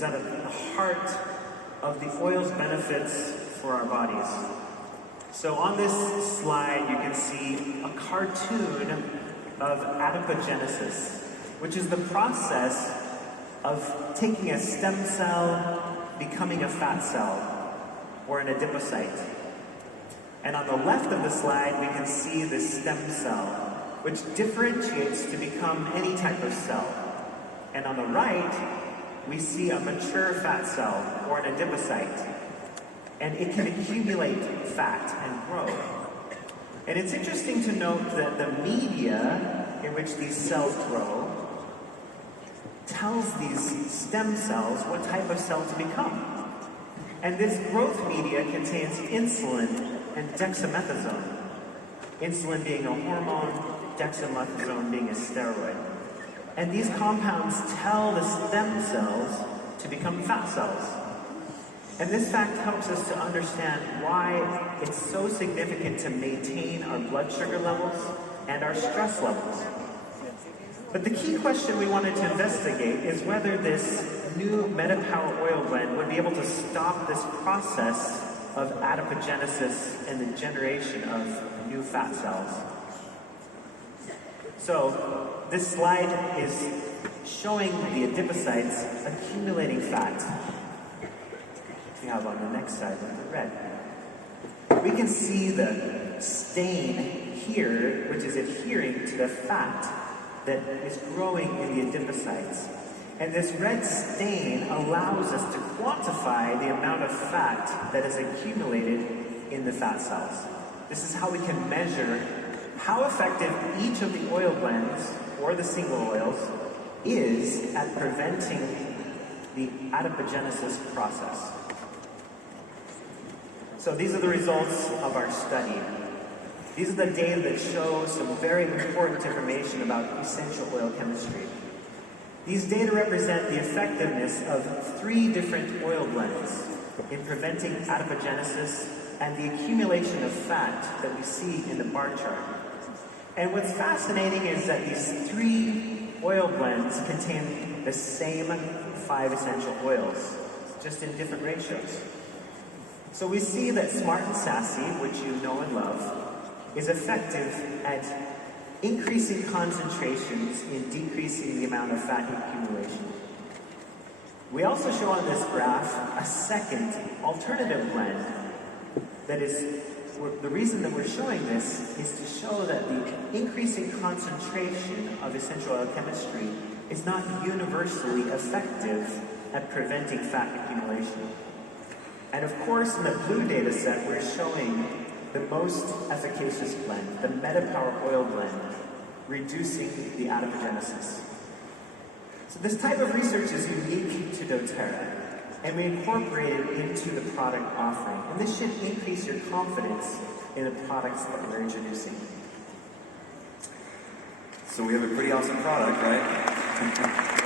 is at the heart of the oil's benefits for our bodies. So on this slide, you can see a cartoon of adipogenesis, which is the process of taking a stem cell, becoming a fat cell, or an adipocyte. And on the left of the slide, we can see the stem cell, which differentiates to become any type of cell. And on the right, we see a mature fat cell, or an adipocyte. And it can accumulate fat and grow. And it's interesting to note that the media in which these cells grow tells these stem cells what type of cell to become. And this growth media contains insulin and dexamethasone. Insulin being a hormone, dexamethasone being a steroid. And these compounds tell the stem cells to become fat cells. And this fact helps us to understand why it's so significant to maintain our blood sugar levels and our stress levels. But the key question we wanted to investigate is whether this new MetaPower oil blend would be able to stop this process of adipogenesis and the generation of new fat cells. So this slide is showing the adipocytes accumulating fat. We have on the next side with the red. We can see the stain here, which is adhering to the fat that is growing in the adipocytes. And this red stain allows us to quantify the amount of fat that is accumulated in the fat cells. This is how we can measure how effective each of the oil blends, or the single oils, is at preventing the adipogenesis process. So these are the results of our study. These are the data that show some very important information about essential oil chemistry. These data represent the effectiveness of 3 different oil blends in preventing adipogenesis and the accumulation of fat that we see in the bar chart. And what's fascinating is that these 3 oil blends contain the same 5 essential oils, just in different ratios. So we see that Smart and Sassy, which you know and love, is effective at increasing concentrations in decreasing the amount of fat accumulation. We also show on this graph a second alternative blend that is, the reason that we're showing this is to show that the increasing concentration of essential oil chemistry is not universally effective at preventing fat accumulation. And of course, in the blue data set, we're showing the most efficacious blend, the MetaPower oil blend, reducing the adipogenesis. So this type of research is unique to doTERRA, and we incorporate it into the product offering. And this should increase your confidence in the products that we're introducing. So we have a pretty awesome product, right?